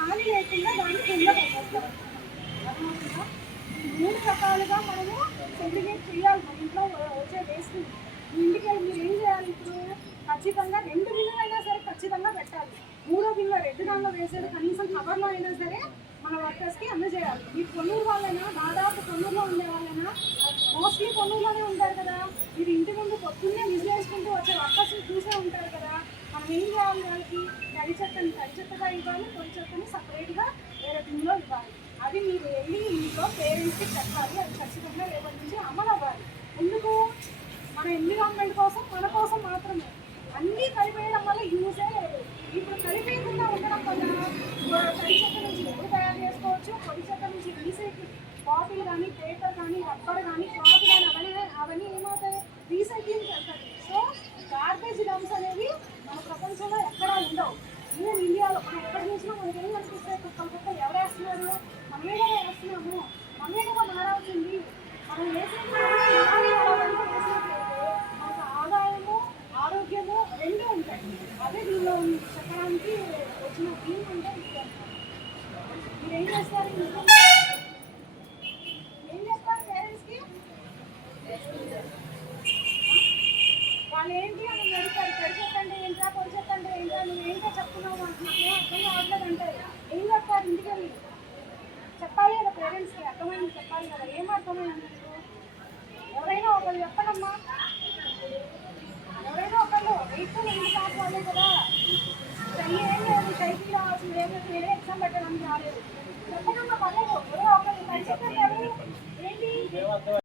హాని లేకుండా దాన్ని కింద పెట్టేస్తారు. అర్థమవుతుందా? 3 రకాలుగా మనము సెగ్రిగేట్ చేయాలి. మన ఇంట్లో వచ్చే వేస్ట్ ఇంటికి వెళ్ళి మీరు ఏం చేయాలి? ఇప్పుడు ఖచ్చితంగా 2 బిన్నులైనా సరే ఖచ్చితంగా పెట్టాలి. 3వ బిన్నులో రెడ్ దానిలో వేసేది కనీసం కవర్లో అయినా సరే మన వర్కర్స్కి అందజేయాలి. మీరు కొన్నూరు వాళ్ళైనా, దాదాపు కొన్నూరులో ఉండే వాళ్ళైనా, మోస్ట్లీ కొన్నూరులోనే ఉంటారు కదా. మీరు ఇంటి ముందు పొద్దున్నే విజిలేసుకుంటూ వచ్చే వర్కర్స్ని చూసే ఉంటారు కదా. మనం ఏం చేయాలి? వాళ్ళకి తడి చెత్తగా ఇవ్వాలి, పొడి చెత్తని సపరేట్గా వేరే బిన్నులో ఇవ్వాలి. అది మీరు వెళ్ళి ఇంట్లో పేరెంట్స్కి చెప్పాలి. అది ఖచ్చితంగా రేపటి నుంచి అమలు అవ్వాలి. ఎందుకు? మన ఎన్విరాన్మెంట్ కోసం, మన కోసం మాత్రమే. అన్నీ కలిపేయడం వల్ల యూజే లేదు. ఇప్పుడు కలిపేయకుండా ఉండడం వల్ల తడి చెత్త నుంచి ఎప్పుడు తయారు చేసుకోవచ్చు, పొడి చెత్త నుంచి రీసైకిల్ బాటిల్ కానీ, పేపర్ కానీ, రబ్బర్ కానీ, క్లాత్ కానీ అవన్నీ ఏమవుతాయి? రీసైక్లింగ్కి వెళ్తాయి. సో గార్బేజ్ డంప్స్ అనేవి మన ప్రపంచంలో ఎక్కడా ఉండవు. ఈవెన్ ఇండియాలో మనం ఎక్కడ చూసినా మనకి ఏం కనిపిస్తాయి? కుక్కలు ఎవరు వేస్తున్నారు? మనమే కదా వేస్తున్నాము. మనమే కదా మారాల్సింది. మనం వేసినట్లయితే మనకు ఆదాయము, ఆరోగ్యము 2 ఉంటాయి. అదే దీనిలో చెప్పడానికి వచ్చిన థీమ్ అంటే మీరేం చేస్తారు? ఏం చేస్తారు పేరెంట్స్కి? వాళ్ళు ఏంటి అని అడుగుతారు. పొడి చెప్పండి ఏంటా, పొడి చెప్పండి ఏంటా, నువ్వు ఏంటో చెప్తున్నావు అంటున్నాను, అర్థం కావట్లేదు అంటారు. ఏం చెప్తారు? ఇంటికి వెళ్ళి చెప్పాలి కదా పేరెంట్స్కి, అర్థమైంది చెప్పాలి కదా. ఏం అర్థమైంది? ఎవరైనా ఒకళ్ళు చెప్పడమ్మా, ఎవరైనా ఒకళ్ళు 8 to 8 క్లాస్ వాళ్ళే కదా. ఏం లేదు, సైకిల్ రావాల్సింది ఏం లేదు, నేనే ఎగ్జామ్ పెట్టడానికి రాలేదు. చెప్పడమ్మా పర్లేదు. ఎవరో ఒకళ్ళు కలిసి ఏంటి